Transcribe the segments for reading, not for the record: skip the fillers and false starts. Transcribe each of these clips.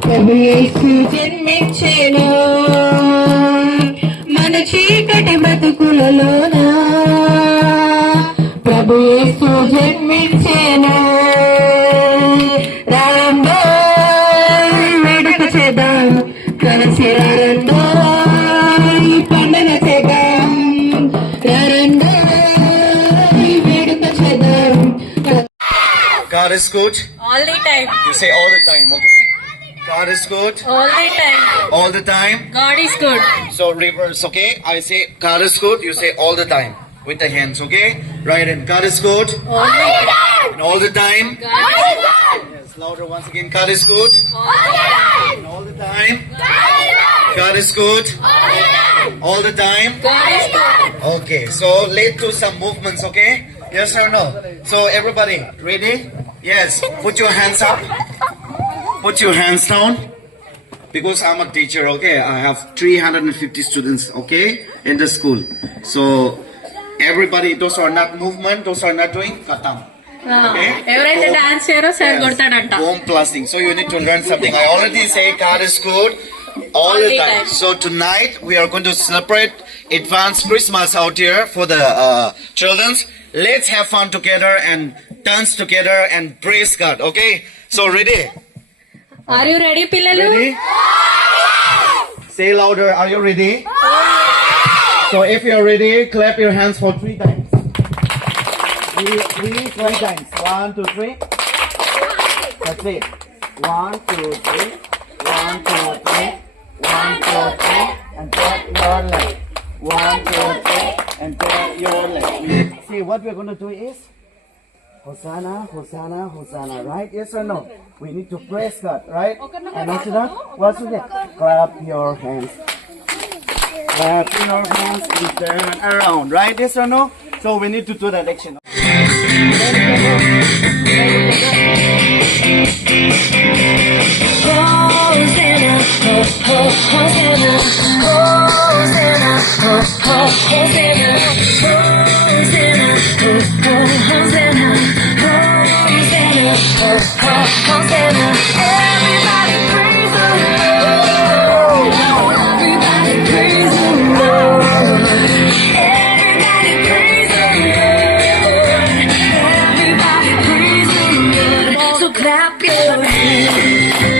ప్రభు యేసు జన్మించెను మన చీకటి బతుకులలోన. ప్రభు యేసు జన్మించెను, రాండో వేడుక చేద్దాం, కలిసి రాండో ఈ పండుగ చేద్దాం, రాండో వేడుక చేద్దాం. God is good. All the time. You say all the time, okay? God is good. All the time. All the time. God is good. So reverse, okay? I say God is good. You say all the time with the hands, okay? Right in. God is good. All the time. And all the time. God is good. Yes, louder once again. God is good. All the time. And all the time. God is good. All the time. God is good. Okay. So let's do some movements, okay? Yes or no? So everybody, ready? Yes. Put your hands up. Put your hands down. Because I'm a teacher, okay? I have 350 students, okay? In the school. So everybody, those are not movement, those are not doing katam. Okay? ఎవరైతే dance చేయరో sir కొడతాడంట. Home plusing. So you need to learn something. I already say God is good all the time. So tonight we are going to celebrate advanced Christmas out here for the children. Let's have fun together and dance together and praise God. Okay? So ready? Are you ready, పిల్లలు? Ready? Say louder. Are you ready? So if you're ready, clap your hands for 3 times. Three times. 1, 2, 3. That's it. 1, 2, 3. 1, 2, 3. 1, 2, 3. And tap your leg. 1, 2, 3. And tap your leg. See, what we're going to do is Hosanna, Hosanna, Hosanna, right? Yes or no? We need to praise God, right? And after that, what's it? Clap your hands. Clap your hands and turn around, right? Yes or no? So we need to do that action. Hosanna, Hosanna, Hosanna, Hosanna, Hosanna, Hosanna, Hosanna. Everybody praise the Lord. Everybody praise the Lord. Everybody praise the Lord. Everybody praise the Lord. So clap your hands.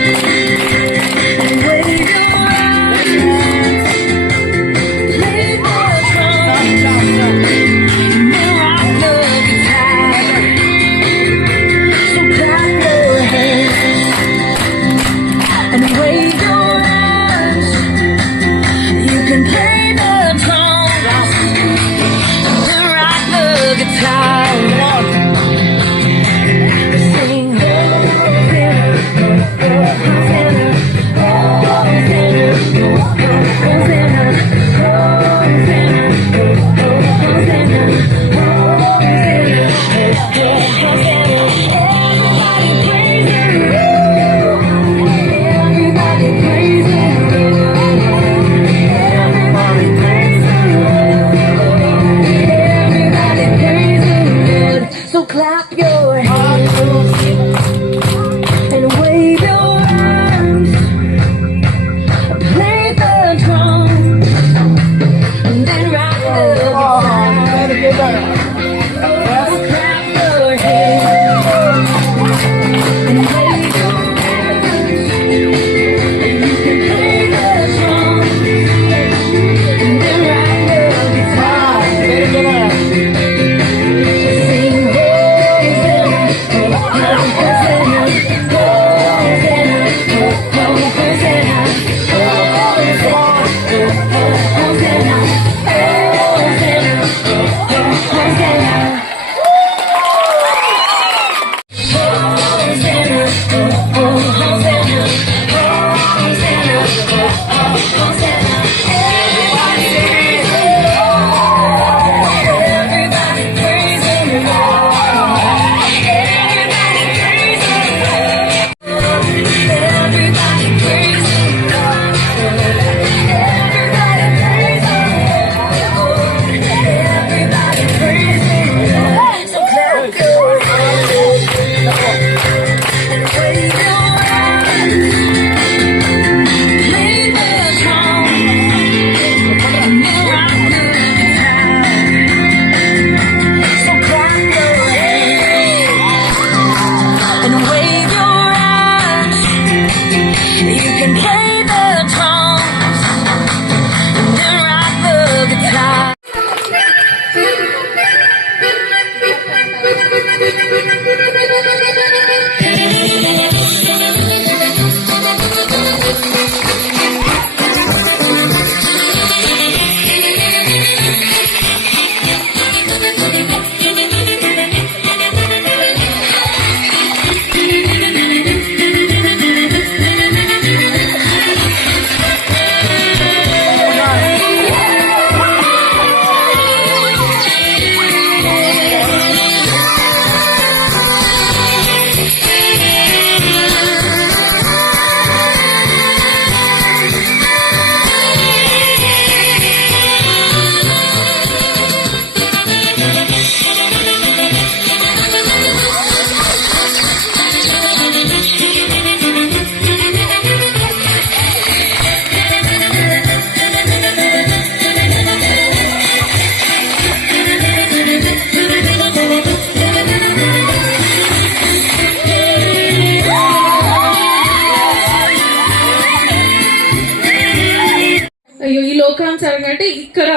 లోకానుసారంగా అంటే ఇక్కడ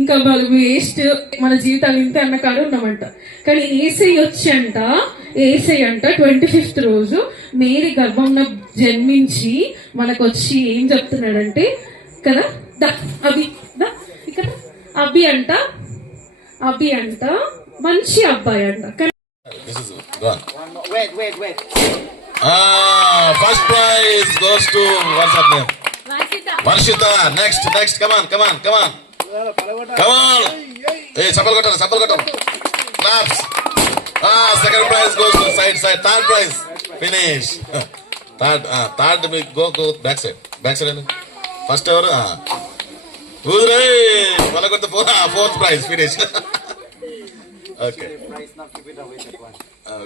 ఇంకా వాళ్ళు waste, మన జీవితాలు ఇంతే అన్న కాడ ఉన్నామంట. కానీ ఏసై అంట 25th రోజు మేరీ గర్భంలో జన్మించి మనకు వచ్చి ఏం చెప్తున్నాడంటే కదా, దా అభి దా ఇక్కడ అభి అంట మంచి అబ్బాయి అంట. కానీ This is gone. Wait. First prize goes to what's her name? Varshita. Next. Come on. Hey, chapal kottala. Claps. Second prize goes to side. Third prize. Finish. Third we go back side. First over. Udre. Malakotta fourth prize. Finish. Okay.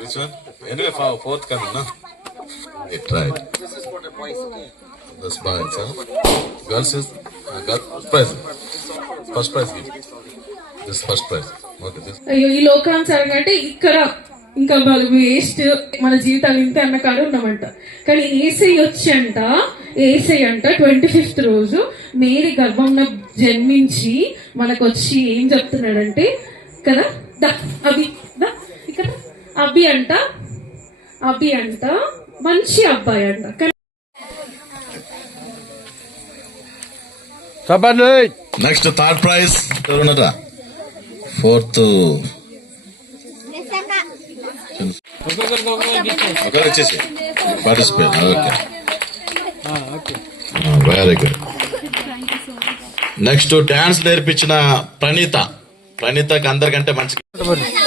Which one? Anyway, fourth coming, no? Right. This is for the boys. That's boys, huh? Girls is prize. First prize. This first prize. Okay, this. అయ్యో ఈ లోకానుసారంగా అంటే ఇక్కడ ఇంకా వాళ్ళు waste, మన జీవితాలు ఇంతే అన్న కాడ ఉన్నామంట. కానీ ఏసై అంట 25th రోజు మేరీ గర్భంలో జన్మించి మనకు వచ్చి ఏం చెప్తున్నాడంటే కదా, దా అభి దా ఇక్కడ అభి అంట మంచి అబ్బాయి అంట. కానీ Next, third prize. Fourth. Okay, వచ్చేసి participate. Okay. Very good. Next, dance నేర్పించిన ప్రణీతకి అందరికంటే మంచి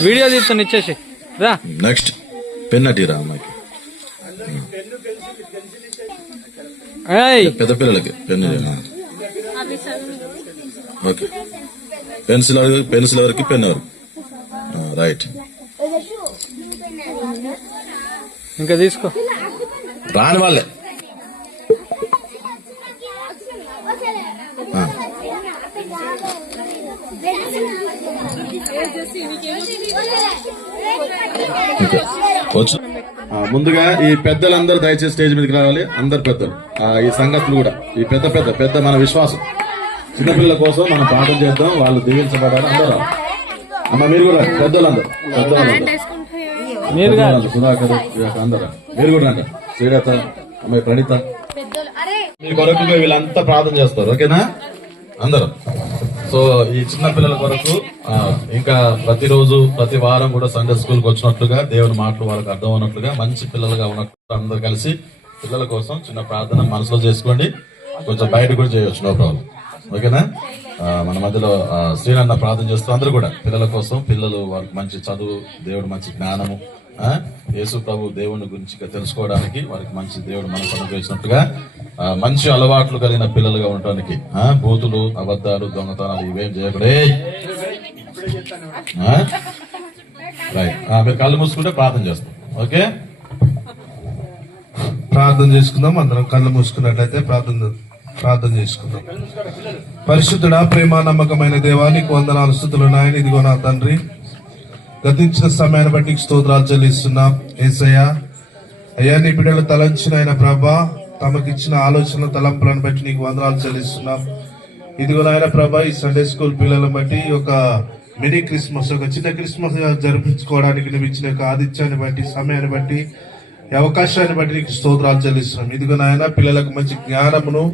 వీడియో తీస్తాను ఇచ్చేసి రా. నెక్స్ట్ పెన్ అటీరా అమ్మాయికి, పెద్ద పిల్లలకి పెన్. ఓకే, పెన్సిల్ వరకు పెన్ వరకు. రైట్. ఇంకా తీసుకో. రాని వాళ్ళే. వచ్చు. ముందుగా ఈ పెద్దలందరూ దయచేసి స్టేజ్ మీదకి రావాలి. అందరు పెద్దలు, ఈ సంగతులు కూడా, ఈ పెద్ద మన విశ్వాసం. చిన్నపిల్లల కోసం మనం ప్రార్థన చేద్దాం, వాళ్ళు దీవించబడాలి. అందరూ అమ్మ మీరు కూడా పెద్దలందరూ సుధాకర్ అందరూ మీరు కూడా అంటారు. శ్రీరథ, అమ్మాయి ప్రణీత, మీ కొరకు వీళ్ళంతా ప్రార్థన చేస్తారు. ఓకేనా అందరూ? సో ఈ చిన్న పిల్లల కొరకు ఇంకా ప్రతిరోజు ప్రతి వారం కూడా సండే స్కూల్కి వచ్చినట్లుగా దేవుని మాటలు వాళ్ళకి అర్థం ఉన్నట్లుగా మంచి పిల్లలుగా ఉన్నట్టు అందరూ కలిసి పిల్లల కోసం చిన్న ప్రార్థన మనసులో చేసుకోండి. కొంచెం బయట కూడా చేయవచ్చు, నో ప్రాబ్లం. ఓకేనా? మన మధ్యలో శ్రీనన్న ప్రార్థన చేస్తూ అందరూ కూడా పిల్లల కోసం, పిల్లలు వాళ్ళకి మంచి చదువు, దేవుడు మంచి జ్ఞానము, యేసు ప్రభు దేవుని గురించి తెలుసుకోవడానికి వారికి మంచి దేవుడు మనసు అనుగ్రహించినట్టుగా మంచి అలవాట్లు కలిగిన పిల్లలుగా ఉండటానికి, బూతులు, అబద్ధాలు, దొంగతనాలు ఇవేం చేయకూడదు. రైట్. మీరు కళ్ళు మూసుకుంటే ప్రార్థన చేస్తాం. ఓకే, ప్రార్థన చేసుకుందాం. అందరం కళ్ళు మూసుకున్నట్లయితే ప్రార్థన చేసుకుందాం. పరిశుద్ధుడా, ప్రేమ నమ్మకమైన దేవా, నీకు వందనాలు స్తుతులు నాయన. ఇదిగో నా తండ్రి, గతించిన సమయాన్ని బట్టి స్తోత్రాలు చెల్లిస్తున్నాం. యేసయ్యా, అయ్యా నీ బిడ్డలు తలంచిన ఆయన ప్రభా, తమకిచ్చిన ఆలోచన తలంపులను బట్టి నీకు వందనాలు చెల్లిస్తున్నాం. ఇదిగో నాయన ప్రభా, ఈ సండే స్కూల్ పిల్లలను బట్టి ఒక మినీ క్రిస్మస్, ఒక చిన్న క్రిస్మస్ జరిపించుకోవడానికి నువ్వు ఇచ్చిన యొక్క ఆదిత్యాన్ని బట్టి, సమయాన్ని బట్టి, ఈ అవకాశాన్ని బట్టి నీకు స్తోత్రాలు చెల్లిస్తున్నాం. ఇదిగో నాయన పిల్లలకు మంచి జ్ఞానమును,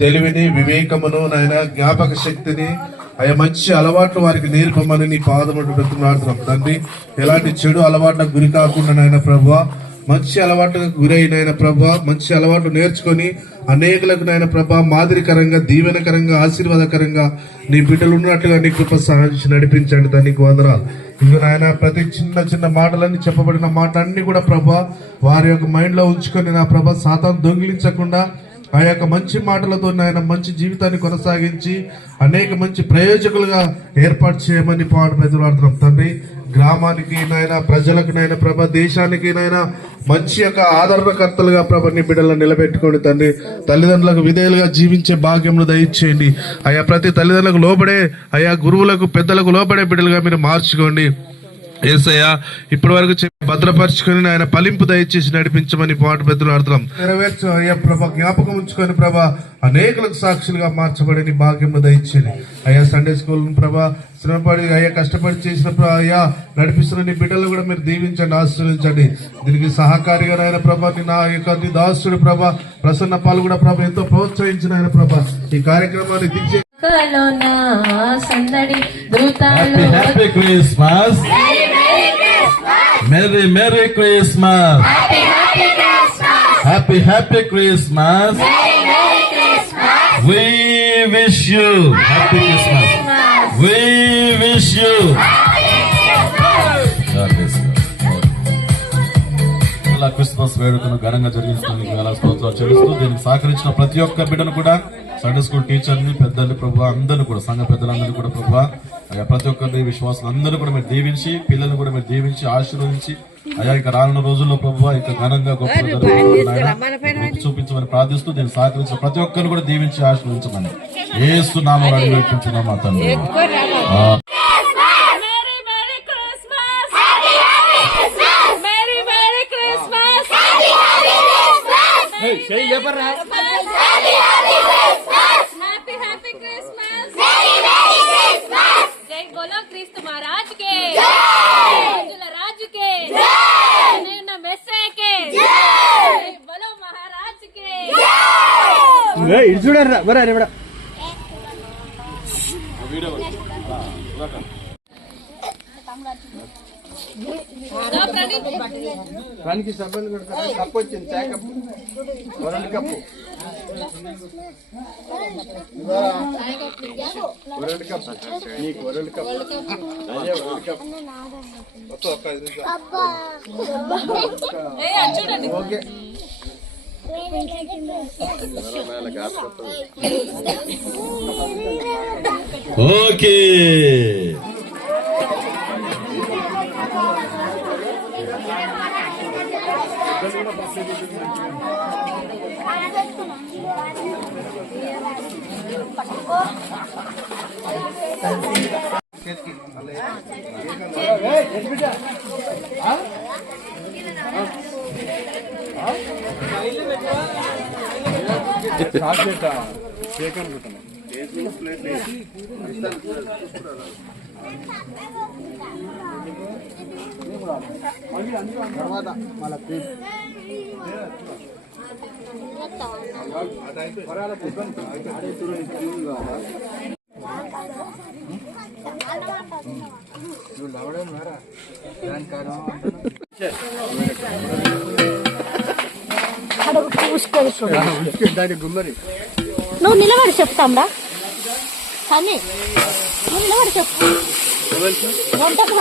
తెలివిని, వివేకమును, నాయన జ్ఞాపక శక్తిని, అయ్యా మంచి అలవాట్లు వారికి నేర్పమని నీ పాదములు బ్రతిమాడుతున్నాం తండ్రి. ఎలాంటి చెడు అలవాట్లకు గురి కాకుండా నాయన ప్రభువా, మంచి అలవాట్లకు గురైన ప్రభా, మంచి అలవాట్లు నేర్చుకొని అనేకులకు నాయన ప్రభా మాదిరికరంగా, దీవెనకరంగా, ఆశీర్వాదకరంగా నీ బిడ్డలు ఉన్నట్లుగా నీ కృప సహాయించి నడిపించండి. దానికి వందనాలు. ఇదిగో నాయన ప్రతి చిన్న మాటలన్నీ, చెప్పబడిన మాటలన్నీ కూడా ప్రభా వారి యొక్క మైండ్ లో ఉంచుకొని నా ప్రభా సాతాను దొంగిలించకుండా ఆ యొక్క మంచి మాటలతో నాయన మంచి జీవితాన్ని కొనసాగించి అనేక మంచి ప్రయోజకులుగా ఏర్పాటు చేయమని పెద్దలాడుతున్నాం తండ్రి. గ్రామానికి నాయన, ప్రజలకు నాయన ప్రభ, దేశానికి నాయన మంచి యొక్క ఆదరణకర్తలుగా ప్రభ నీ బిడ్డలను నిలబెట్టుకోండి తండ్రి. తల్లిదండ్రులకు విధేయులుగా జీవించే భాగ్యమును దయచేయండి అయ్యా. ప్రతి తల్లిదండ్రులకు లోబడే, అయ్యా గురువులకు, పెద్దలకు లోబడే బిడ్డలుగా మీరు మార్చుకోండి యేసయ్య ఇప్పటి వరకు భద్రపరుచుకొని ఆయన ఫలింపు దయచేసి నడిపించమని పాట పెద్దలు ఆడుతున్నాం. నెరవేర్చు అయ్యా ప్రభా, జ్ఞాపకం ఉంచుకొని ప్రభా అనేకులకు సాక్షులుగా మార్చబడి నీ భాగ్యము దయచేయండి అయ్యా. సండే స్కూల్ ప్రభా శ్రమపడి అయ్యా కష్టపడి చేసిన అయ్యా నడిపిస్తున్న నీ బిడ్డలు కూడా మీరు దీవించండి, ఆశీర్వదించండి. దీనికి సహకారిగా ఆయన ప్రభా నా యొక్క నీ దాసుడు ప్రభా ప్రసన్న పాలు కూడా ప్రభా ఎంతో ప్రోత్సహించిన ఆయన ప్రభా ఈ కార్యక్రమాన్ని దించే సందడి happy Christmas, merry merry Christmas, happy Christmas. We wish you happy Christmas. We wish you. God bless you. ఇలా క్రిస్మస్ వేడుకను ఘనంగా జరిగించడానికి చాలా స్తోత్రాలు చెల్లిస్తూ దీనికి సహకరించిన ప్రతి ఒక్క బిడ్డను కూడా సండే స్కూల్ టీచర్ని పెద్దల్ని ప్రభు అందరిని కూడా సంఘ పెద్దలందరినీ కూడా ప్రభు అయ్యా ప్రతి ఒక్కరిని విశ్వాసం అందరూ కూడా మీరు దీవించి పిల్లల్ని కూడా మీరు దీవించి ఆశీర్వదించి అయ్యా ఇక రానున్న రోజుల్లో ప్రభు ఇక ఘనంగా గొప్ప చూపించమని ప్రార్థిస్తూ దీన్ని సహకరించిన ప్రతి ఒక్కరిని కూడా దీవించి ఆశీర్వదించమని యేసు నామములో అడిగి వేడుకుంటున్నాం మా తండ్రి. बोलो क्रिस्त महाराज के राज के मेसे के बोलो महाराज के చూడరా బరా రేవడా దానికి సంబంధం పెడతారా? కప్పు వచ్చింది, చాయ్ cup, world cup, world cup నీకు వరల్డ్ కప్ అదే వరల్డ్ కప్. ఓకే ఓకే తర్వాత మళ్ళీ దాని గుమ్మరి నువ్వు నిలబడి చెప్తాంరా కానీ నువ్వు నిలబడి చెప్పు వంటకు